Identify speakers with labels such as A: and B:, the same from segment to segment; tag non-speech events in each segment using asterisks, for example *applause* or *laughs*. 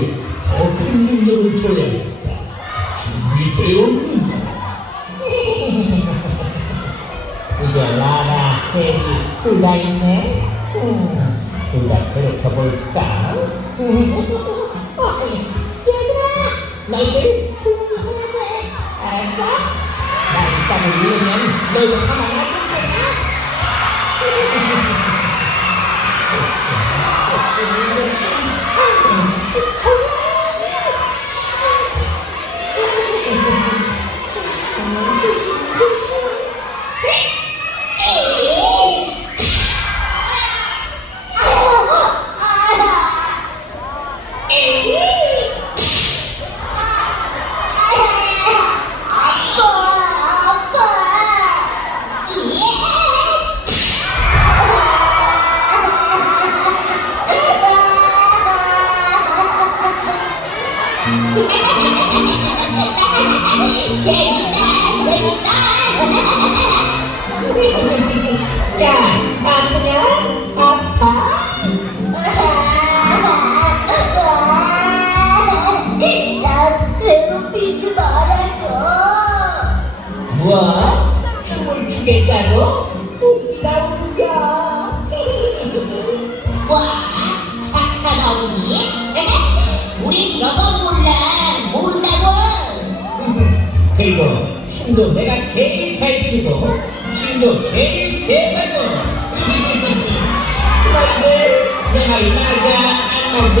A: 너희에게
B: 더큰 능력을 줘야겠다 준비되었느냐
C: 이제 *laughs* 라라, 케리 둘다 있네. 음, 둘다 괴롭혀볼까? 어, *laughs* 얘들아, 너희들 조용히 해야 돼. 알았어? 나 이따가 누르면 너희들 가만
A: 재밌다 재밌어
C: 야, 아프냐? 아파?
A: 나 괴롭히지 말아줘
C: 뭐? 춤을 추겠다고? 웃기다 웃겨. *laughs*
A: 와 착하다 우리
C: 그리고 춤도 내가 제일 잘 추고 힘도 제일 세다고. *laughs* 너희들 내 말이 맞아 안 맞아? *laughs*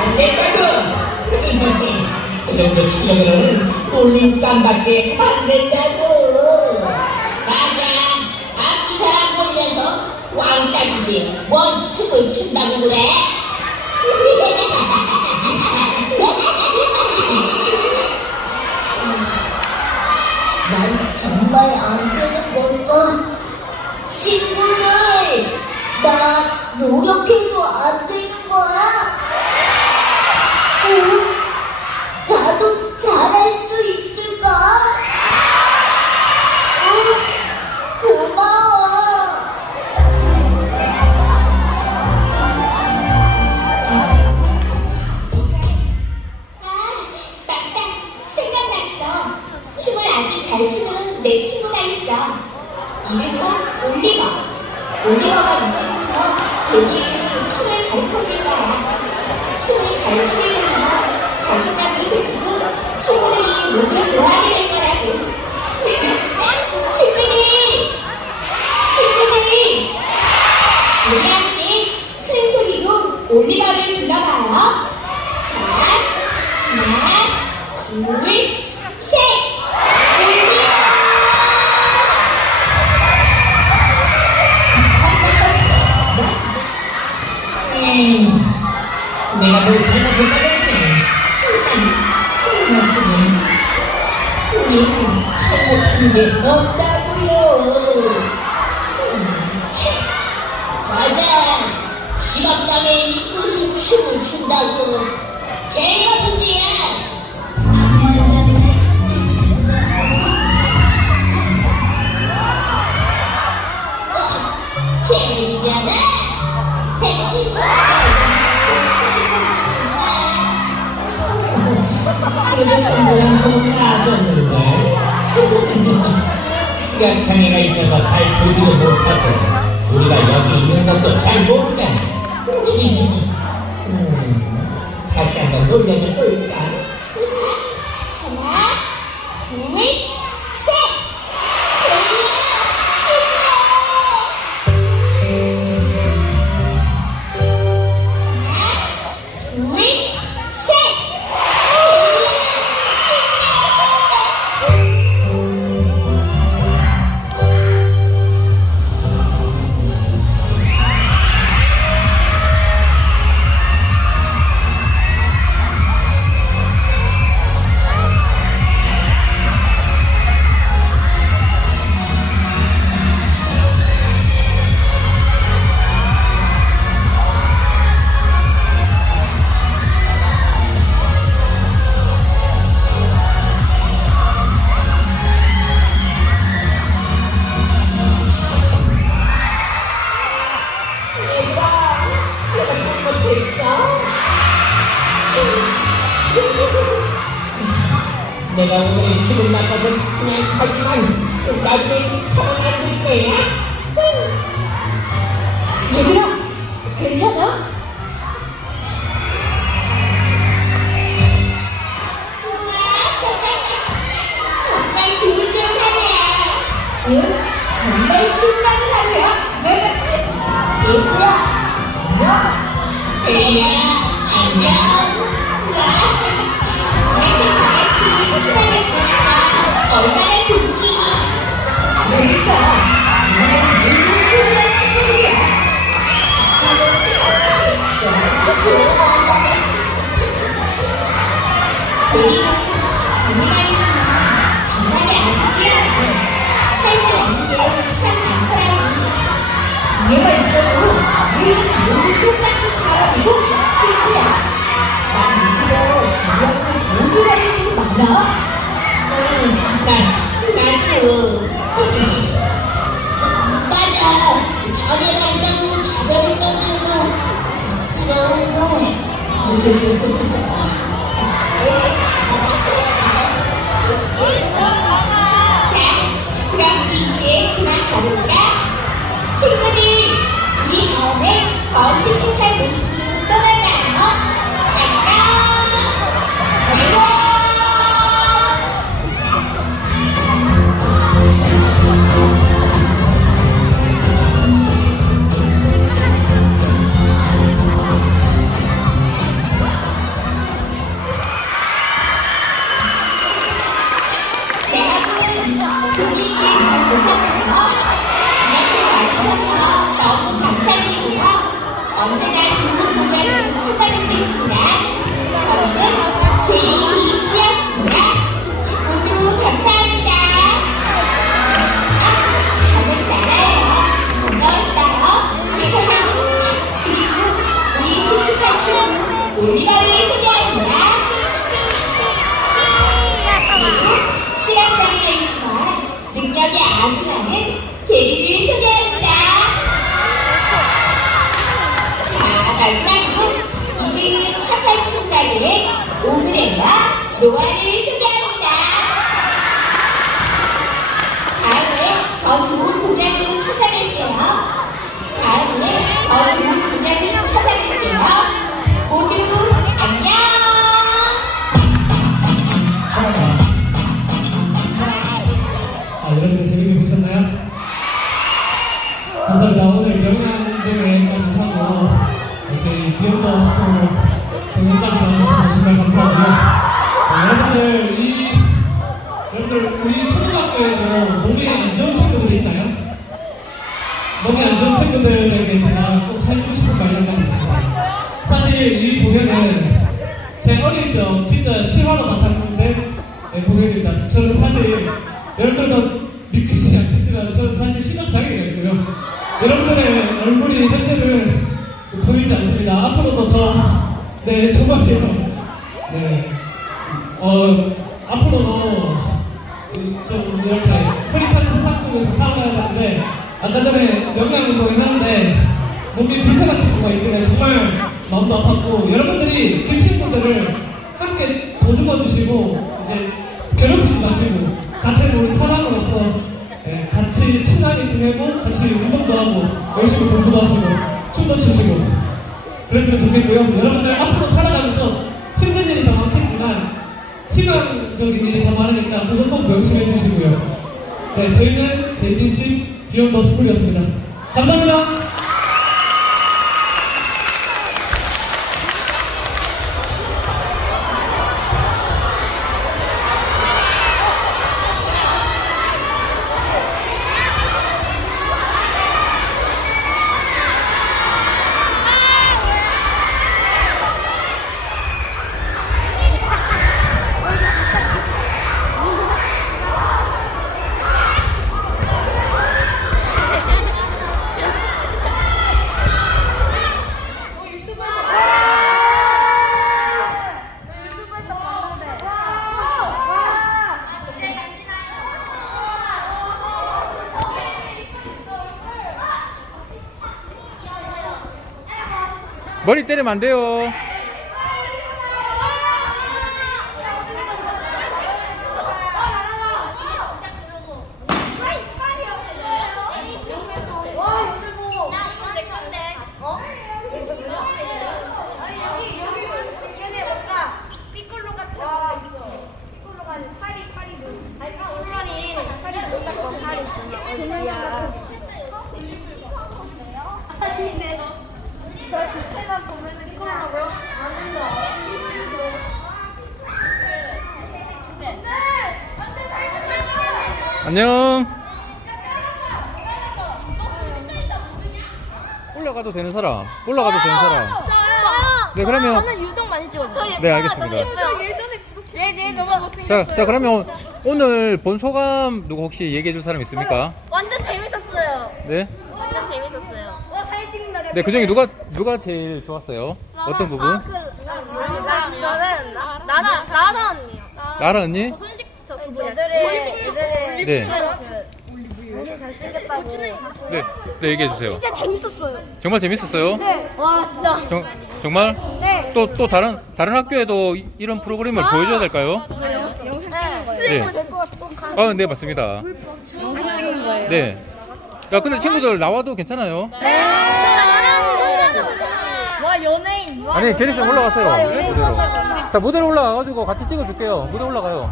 C: 안 된다고. *laughs* 그 정도 실력으로는 놀림감밖에 안 된다고.
A: 왕따 주지 뭔 춤을 춘다고 그래 *laughs*
D: 난 정말 안 되는 걸까? 친구들, 나 노력해도 안 되는 거야? 어? 나도 잘할
C: Não. 그게 없다고요.
A: 맞아. 지갑장에 있는 무슨 춤을 춘다고. 개가 문제야.
C: 그래서 전부 전부 다 줬는데. *laughs* 시간 차이가 있어서 잘 보지도 못하고 우리가 여기 있는 것도 잘 모르잖아. *laughs* 음, 다시 한번 놀려줘.
D: 내가 있어도 우리는 모두 똑같은 사람이고 친구야. 난 이거 너한테 모두 다니는 게 맞나?
C: 응, 난, 나도.
A: I mean, I've done, I've done, I've done, you know, no. 몸이 안 좋은 친구들에게 제가 꼭 해주고 싶은 말이 있습니다. 사실 이 공연은 제
E: 어릴 적 진짜 실화로 나타났는데 네, 공연입니다. 저는 사실 여러분도 믿기시지 않겠지만 저는 사실 시각장애인이었고요. 여러분들의 얼굴이 현재를 보이지 않습니다. 앞으로도 더, 네, 정말요. 네. 어, 아까 전에 영양운동 했는데 몸이 불편하신 분가 있길래 정말 마음도 아팠고 여러분들이 그 친구들을 함께 보듬어 주시고 이제 괴롭히지 마시고 같은 우리 사람으로서 예, 같이 친하게 지내고 같이 운동도 하고 열심히 공부도 하시고 춤도 추시고 그랬으면 좋겠고요. 여러분들 앞으로 살아가면서 힘든 일이 더 많겠지만 희망적인 일이 더 많으니까 그걸 꼭 명심해 주시고요. 네, 저희는 JDC 비욘더 스쿨이었습니다. 감사합니다.
F: 머리 때리면 안 돼요. 안녕. 올라가도 되는 사람. 올라가도 되는 사람.
G: 저요.
F: 네, 그러면-
G: 저는 유독 많이 찍었어요.
F: 네, 알겠습니다.
G: 예전에 얘얘 너무 못생겼어요.
F: 자, 자 그러면 오늘 본 소감 누구 혹시 얘기해 줄 사람 있습니까?
G: 완전 재밌었어요.
F: 네.
G: 완전 재밌었어요. 와 사진 찍는다.
F: 네, 그 중에 누가 누가 제일 좋았어요? 어떤 부분?
G: 아, 그, 나, 나는 나, 나라 나라 언니요.
F: 나라 언니?
G: 손식 저 뭐야? 애들의 애들의
F: 네.
G: 그 잘생겼다고.
F: 네. 네, 얘기해 주세요.
G: 진짜 재밌었어요.
F: 정말 재밌었어요?
G: 네. 와 진짜.
F: 정, 정말?
G: 네.
F: 또, 또 다른, 다른 학교에도 이- 이런 프로그램을 보여줘야 될까요?
G: 영상 찍는 거예요.
F: 네. 아, 네, 맞습니다.
G: 영상 찍은 거예요.
F: 네. 야, 근데 친구들 나와도 괜찮아요?
G: 네. 와 연예인. 와,
F: 아니, 게리 씨
G: 연예인
F: 무대로. 자, 무대로 올라가가지고 같이 찍어줄게요. 무대 올라가요.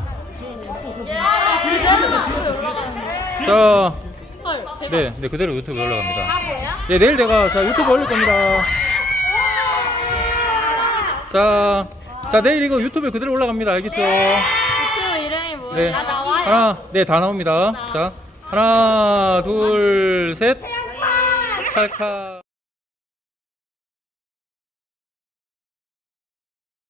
F: 자, 네, 네, 그대로 유튜브에 올라갑니다. 네, 내일 내가 자, 유튜브 올릴 겁니다. 자, 자, 내일 이거 유튜브에 그대로 올라갑니다. 알겠죠?
G: 유튜브 이름이 뭐예요?
F: 네.
G: 아?
F: 하나, 네, 다 나옵니다. 자, 하나, 둘, 셋. 찰칵.